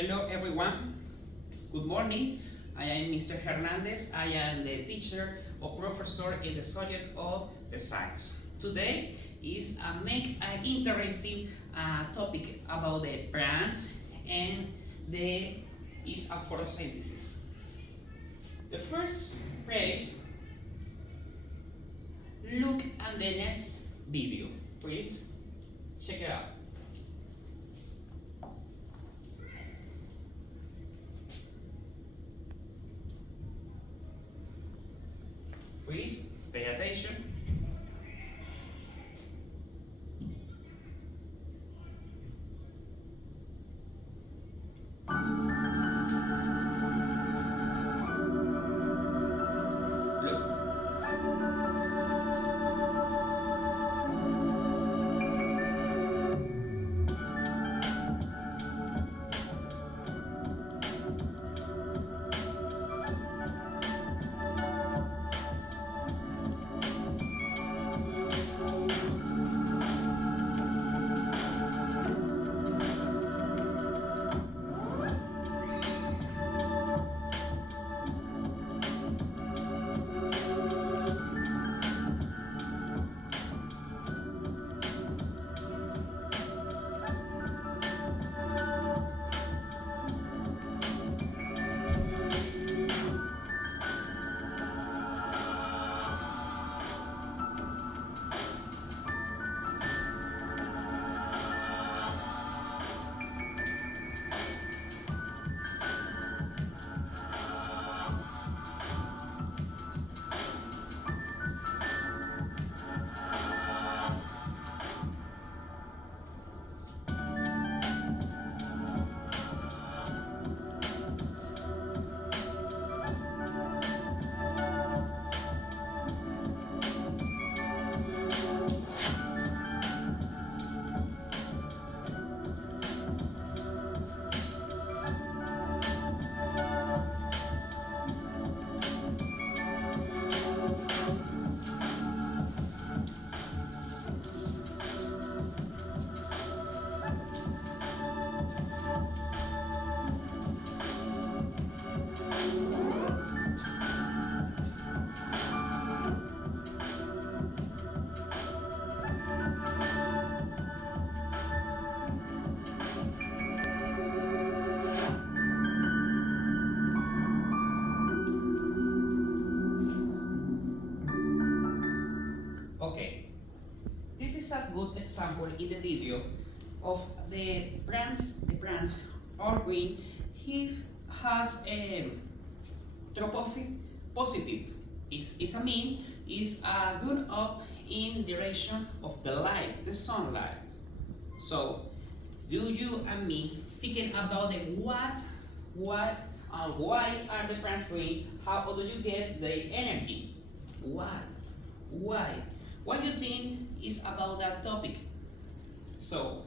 Hello everyone, good morning. I am Mr. Hernandez. I am the teacher or professor in the subject of the science. Today is make an interesting topic about the plants and the is a photosynthesis. The first phrase, look at the next video, please check it out. Please pay attention. Look. Okay, this is a good example in the video of the plants. The plant are green. He has a tropophyte positive. Is a mean is going up in direction of the light, the sunlight. So, do you and me thinking about the why are the plants green? How do you get the energy? Why? What do you think is about that topic? So,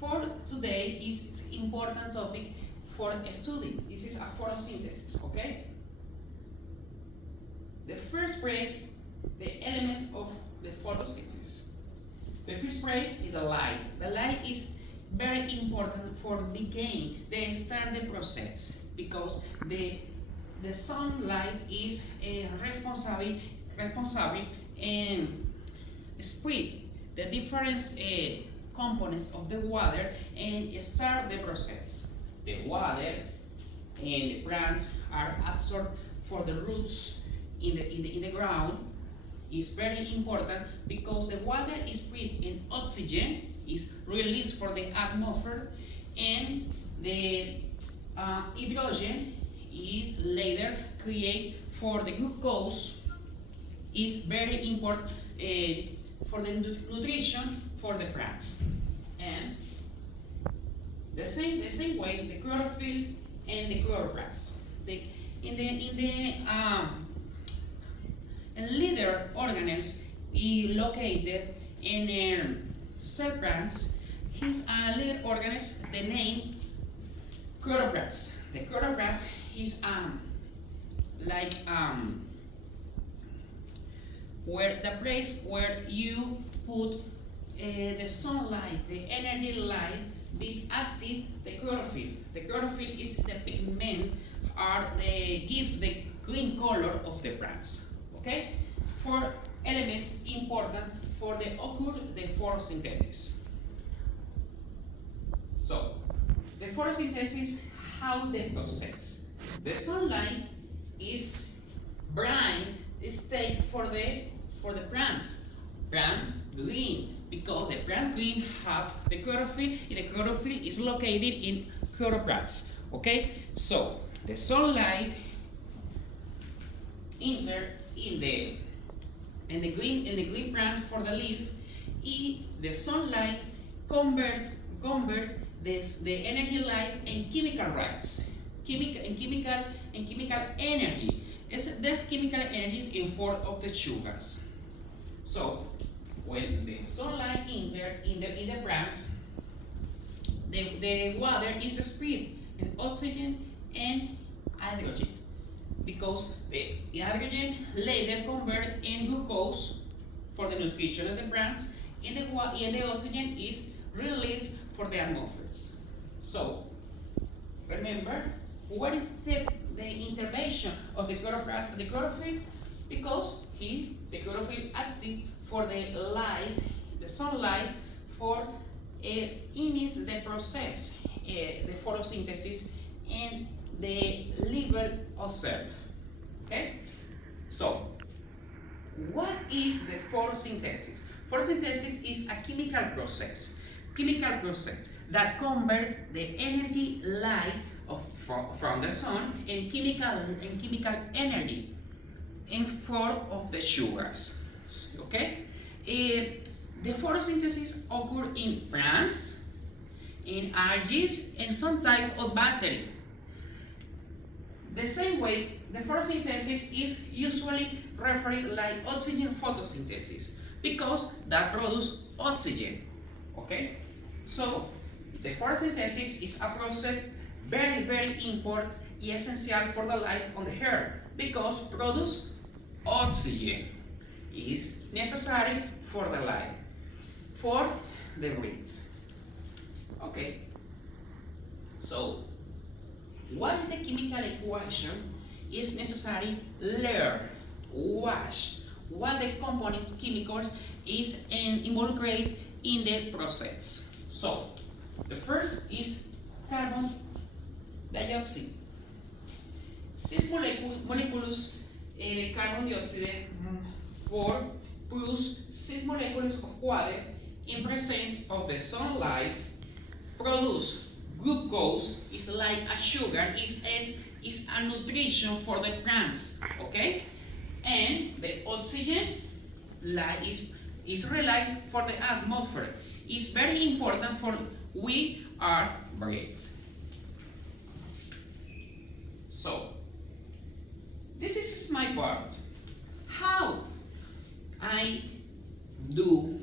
for today is important topic for a study. This is a photosynthesis, okay? The first phrase, the elements of the photosynthesis. The first phrase is the light. The light is very important for begin the start the process because the sunlight is responsible and split the different components of the water and start the process. The water and the plants are absorbed for the roots in the ground. Is very important because the water is split and oxygen is released for the atmosphere and the hydrogen is later created for the glucose. Is very important for the nutrition for the plants. And the same way the chlorophyll and the chloroplast. And leader organelles is located in cell plants. His leader organelles, the name chloroplast. The chloroplast is like where the place where you put the sunlight, the energy light be active the chlorophyll. The chlorophyll is the pigment or they give the green color of the plants. Okay? 4 elements important for the occur the photosynthesis. So, the photosynthesis, how they process. The sunlight is bright state for the plants. Plants green because the plant green have the chlorophyll and the chlorophyll is located in chloroplasts. Okay, so the sunlight enter in the green plant for the leaf. The sunlight convert the energy light and chemical rights, chemical energy. This chemical energy is in form of the sugars. So when the sunlight enter in the plants, the water is split in oxygen and hydrogen, because the hydrogen later convert in glucose for the nutrition of the plants, and the oxygen is released for the atmospheres. So remember, what is the intervention of the chloroplast and the chlorophyll? Because the chlorophyll active for the light, the sunlight, for inites the process, the photosynthesis, and the level of self. Okay? So, what is the photosynthesis? Photosynthesis is a chemical process that converts the energy light from the sun and chemical energy in form of the sugars. Okay? The photosynthesis occurs in plants, in algae, and some type of bacteria. The same way, the photosynthesis is usually referred like oxygen photosynthesis because that produces oxygen. Okay? So, the photosynthesis is a process very important and essential for the life on the earth because produce oxygen is necessary for the life, for the breeds. Okay. So, what is the chemical equation is necessary learn, watch what the components chemicals is involved in the process. So, the first is carbon dioxide. 6 molecules carbon dioxide for plus 6 molecules of water in presence of the sunlight produce glucose. Is like a sugar, is a nutrition for the plants. Okay, and the oxygen is released for the atmosphere. It's very important for we are breathe. So this is my part. How I do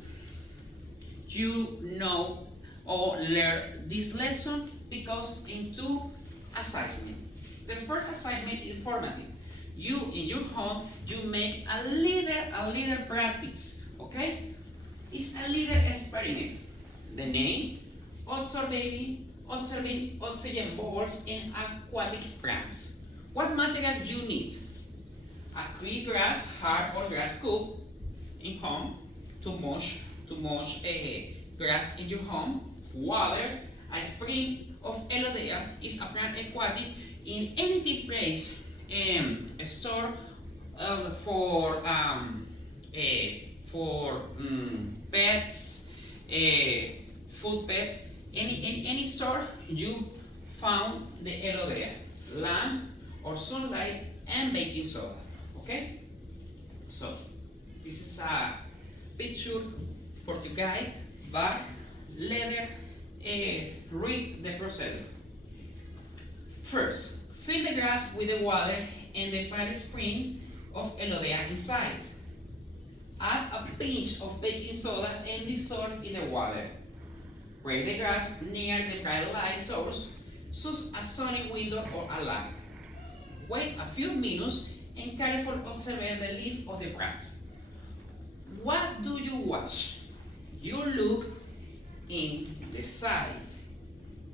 you know or learn this lesson? Because in 2 assignments. The first assignment is informative. You in your home you make a little practice. Okay? It's a little experiment. The name, observing oxygen bubbles in aquatic plants. What materials you need? A clear grass, hard or grass cup in home to mulch grass in your home. Water, a spring of elodea is a plant aquatic in any place. Store for pets, food pets. Any store you found the elodea, lamp or sunlight and baking soda. Okay, so this is a picture for you guys, but later read the procedure. First, fill the grass with the water and the plant spring of elodea inside. Add a pinch of baking soda and dissolve in the water. Place the grass near the bright light source, such as a sunny window or a lamp. Wait a few minutes and carefully observe the leaf of the plants. What do you watch? You look in the side.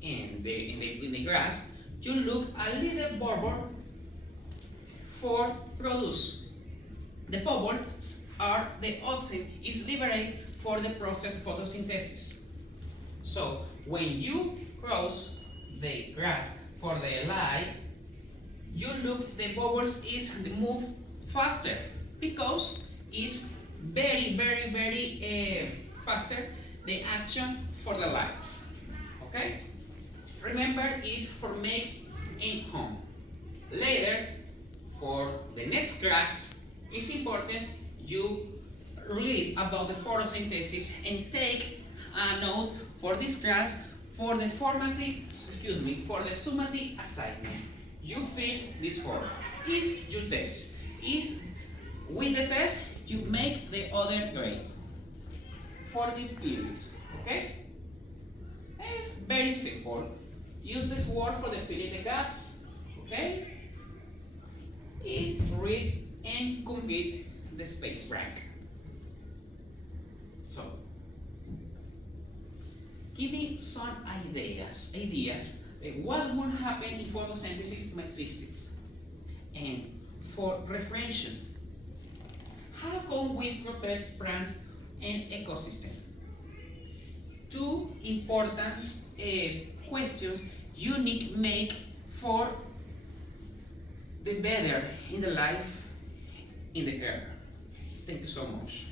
in the grass, you look a little bubble for produce. The bubbles are the oxygen is liberated for the process photosynthesis. So when you cross the grass for the light, you look the bubbles is move faster because it's very faster the action for the lights. Okay? Remember is for make in home. Later, for the next class, it's important you read about the photosynthesis and take a note for this class for the for the summative assignment. You fill this form. Is your test. Is with the test you make the other grades for this period. Okay? It's very simple. Use this word for the filling the gaps. Okay? Read and complete the space break. So, give me some ideas what will happen if photosynthesis exists. And for reflection, how can we protect plants and ecosystem? Two important questions you need to make for the better in the life in the earth. Thank you so much.